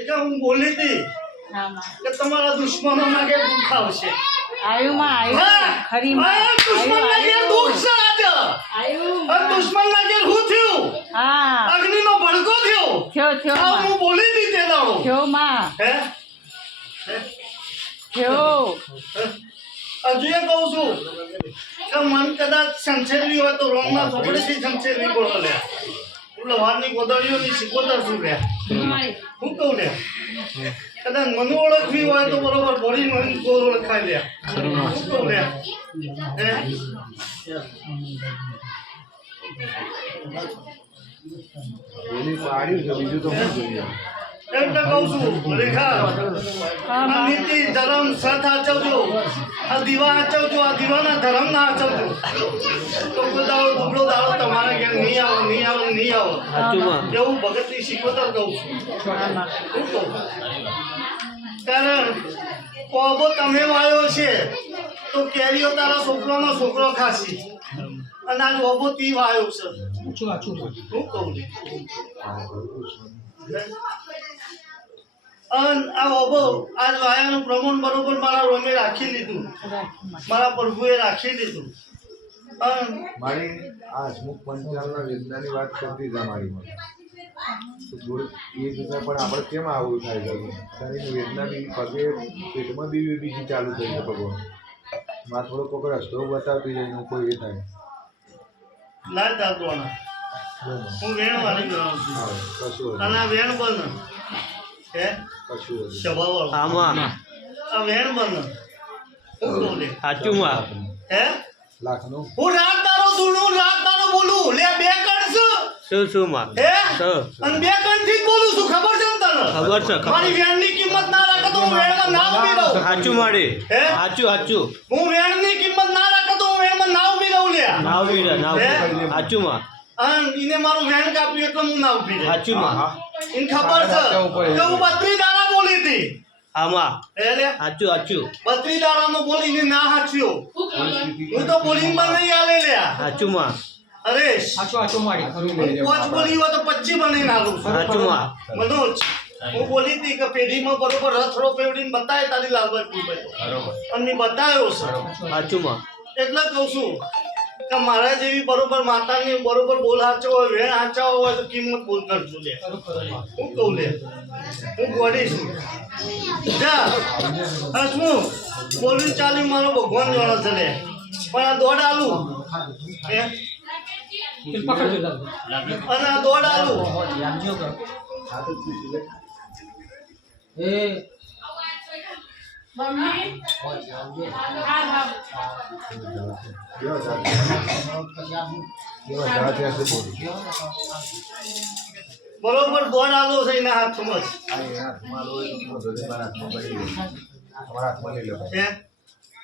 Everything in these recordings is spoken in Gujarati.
એટલે હું બોલી હતી હા માં કે તમારા દુશ્મનો ના ઘેર દુઃખ આવશે. આયુ માં આયુ ખરી માં દુશ્મન ના ઘેર દુઃખ છે આજે. આયુ અને દુશ્મન ના ઘેર શું થયું? હા અગ્નિ નો ભડકો થયો. થયો આ માં હું બોલી હતી તે દાડો. થયો માં હે થયો હજુ એ કહું છું કે મન કદાચ સંચેરવી હોય તો રોંગના ચોપડેથી સંચેરવી પડે લે. લવારની કોદળીઓની સિકોતર શું લે? હું કહું લે કદાચ મને ઓળખવી હોય તો બરોબર ભરી મને ઓળખાય લે. શું કહું લે? હે બીજું તો શું જોઈએ? એટલે કહું છું રેખા આ નીતિ ધર્મ સત આચવજો. આ દીવા આચવજો. આ દીવાના ધર્મ ના આચવજો તો કોઈ દાડો દુબળો દાડો તમારા ઘેર નહીં આવો નહીં આવો નહીં આવો. એવું ભગતની શીખવતર કહું છું. શું કહું? કારણ કોબો તમે વાયો છે તો કેરીઓ તારા છોકરાનો છોકરો ખાસી અને આ ઓબો તી વાયો છે. શું કહું? આ ઓબો આજ વાયાનું પ્રમાણ બરોબર મારા રોમે રાખી લીધું. મારા પ્રભુએ રાખી લીધું. મારી આ હસમુખ પંચાલના વેદનાની વાત કરતી હતા મારી માં થોડું એ જગ્યા પણ આપણે કેમ આવું થાય છે? શરીરની વેદના બી પગે પેટમાં બી બીજી ચાલુ થઈ છે. ભગવાન માં થોડો કોઈક રસ્તો બતાવતી જાય એનું કોઈ એ થાય ના ચાલવાના. હું વેણ વાળી ગયો છું કશું અને આ વેણ બન હે કશું સ્વભાવ આમાં આ વેણ બન હું કહું લે સાચુંમાં હે લાખનું હું રાત દારો ધૂણું રાત દારો બોલું લે બે કણ છું શું માં હે શું? અને બે કણ થી જ બોલું છું. ખબર છે ને તને? ખબર છે મારી વેણની કિંમત ના રાખે તો હું વેણમાં ના ઉભી રહું. સાચું મારે હે? સાચું હું વેણની કિંમત ના રાખે તો હું વેણમાં ના ઉભી રહું લે. ના ઉભી રહે ના હે? સાચું માં અને એને મારું વેણ કાપ્યું એટલે હું ના ઉભી રહી. સાચું માં એને ખબર છે કે હું 32 દાડા બોલી હતી. આમાં હે લે સાચું 32 દાડામાં બોલીને ના હાચ્યો. હું તો બોલિંગ માં નહીં આલે લે. સાચું માં હરેશ પાંચ બોલી હોય તો 25 બનાવીને આલું છું. સાચું માં મનોજ હું બોલી હતી કે પેઢીમાં બરોબર રથડો પેવડીને બતાય તારી લાલભાઈ અને મેં બતાવ્યો છે. સાચું માં એટલે કહું છું કે મારા જેવી બરોબર માતાની બરોબર બોલ હાચો હોય વેણ હાચા હોય તો કિંમત બોલ કરજો લે. હું કહું લે હું ગોડી છું. જા શું બોલી ચાલી મારો ભગવાન જાણે છે લે. પણ આ દોડ આલું હે અને આ દોડ આલું બરોબર દોડ આલો છે એના હાથમાં જ હે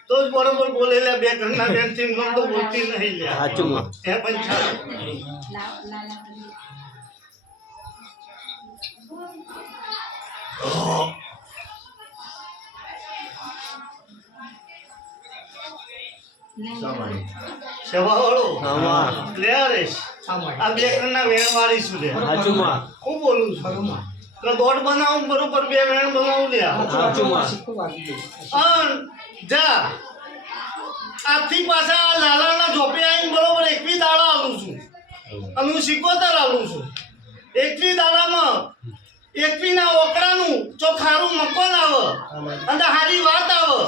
તો જ બરોબર બોલે લે. બે ઘરના બેન થી તો બોલતી નહીં લે. સાચું માં હે પંચા સવાળો આમાં લે હરેશ આ બે ઘરના વેણ વાળી છું લે. સાચું માં હું બોલું છું કે દોડ બનાવું બરોબર બે વેણ બનાવું લે. સાચું માં અન જા આથી પાછા લાલાના ઝોપે આવીને બરોબર 21 દાડા આલું છું અને હું 77 આલું છું. 21 દાડામાં 21 ના ઓકડાનું ચોખારું મકવાન આવે અને હારી વાત આવે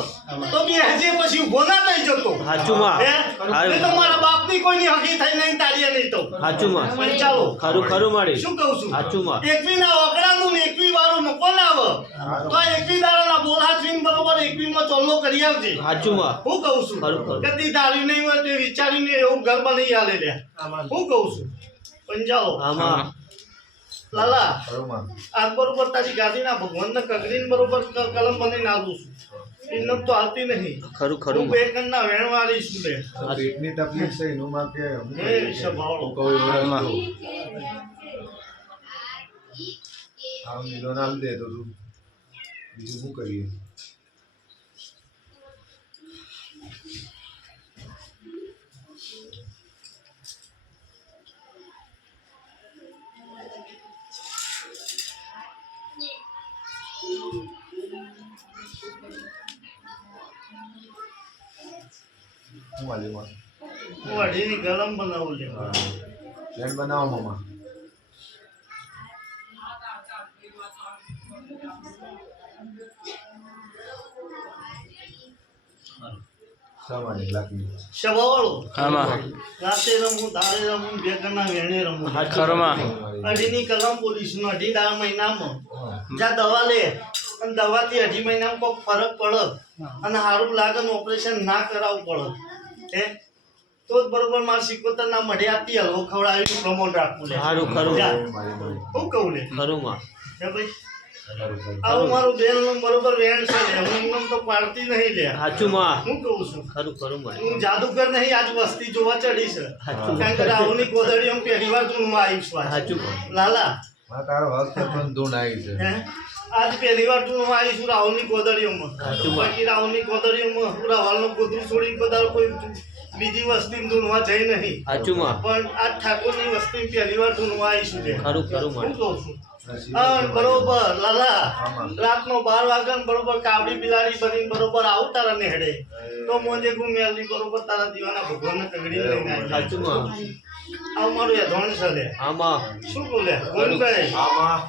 તો બે હજી પછી ઉભો ના થઈ જતો. સાચું માં હે નહીં તો મારા બાપની કોઈની હકી થઈ નહીં તારી નહીં તો સાચું માં પણ ચાલો ખરું મારે શું કહું છું સાચું માં 21 ના ઓકડાનું ને 21 વાળું મકવાન આવે તો આ 21 દાડાના બોલા છીન બરોબર 21 માં ચોલ્લો કરી આવજે. સાચું માં હું કહું છું ખરું. કે તી ધારી નહીં હોય તે વિચારીને એવું ઘર બની આલે લે. હું કહું છું પણ ચાલો આમાં લાલા આજ બરોબર તારી ગાદીના ભગવાનને કગરીને બરોબર કલમ બનાવીને આલું છું. એમને તો હાલતી નહીં. ખરું હું બે કણના વેણ વાળી છું લે. પેટની તકલીફ છે એનું માં કે હે સભાળો આમ નીલો નામ દે તો તું બીજું શું કરીએ? શું બાજુમાં હું અઢીની કલમ બનાવું લે પ્લેન બનાવો મામા સામાન્ય લાગી શવાવાળો આમાં રાતે રમું દાડે રમું બે કરના વેણે રમું ખરમાં અઢીની કલમ પોલીસનું અઢી મહિનામાં જ્યાં દવા લે અને દવાથી અઢી મહિનામાં કોઈ ફરક પડે અને સારું લાગે ને ઓપરેશન ના કરાવવું પડે હે તો જ બરોબર મારા સિકોતર ના મઢે આપી હલવો ખવડાવી પ્રમોટ રાખવું લે સારું ખરું જા. મારી મળી હું કહું લે ખરું માં હે ભાઈ સારું સારું આવું મારું બેનનું બરોબર વેણ છે લે હું એમનેમ તો પાડતી નહીં લે સાચું માં હું કહું છું ખરું ખરું માં હું જાદુગર નહીં આજ વસ્તી જોવા ચડી છે સાચું કારણ કે રાહુલની ગોદડી હું પહેલી વાર તું આવીશ સાચું લાલા માં તારો હક છે પણ ધૂન આવી છે હે? આજ પહેલી વાર તું આવીશું રાહુલની ગોદડીઓમાં સાચું વાત. બાકી રાહુલની ગોદડીઓમાં રાહુલનું ગોદડું છોડી બધા કોઈ બીજી વસ્તી ધૂનવા જઈ નહીં સાચું માં પણ આજ ઠાકોરની વસ્તી પહેલી વાર ધૂનવા આવીશું છે ખરું ખરું હું માં કહું છું હા બરોબર લાલા આમાં. રાતનો 12 વાગ્યા બરોબર કાવડી બિલાડી બની બરોબર આવું તારા નેહડે તો મોજે ગુમેલી બરોબર તારા દીવાના ભગવાનને કગડી લઈને આવી સાચું માં આવું મારું યધોણ છે લે આમાં શું બોલે ગોવિંદભાઈ આમાં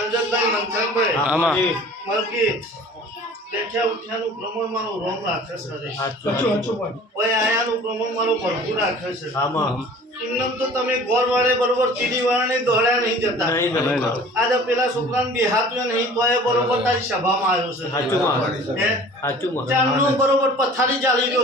રજતભાઈ મંથનભાઈ આમાં. મલકી બેઠ્યા ઉઠ્યાનું પ્રમાણ મારું રોમ રાખે છે સાચું ઓય આયાનું પ્રમાણ મારું ભરપૂર રાખે છે આમાં એમનેમ તો તમે ગોર વાળે બરોબર કીડી વાળે દોડ્યા નહીં જતા નહીં નહીં માં. આજે પેલા છોકરાને બેહાતું નહીં તો એ બરોબર તારી સભામાં આવ્યો છે સાચું માં હે સાચું માં ચાલનો બરોબર પથારી ચાલી ગયો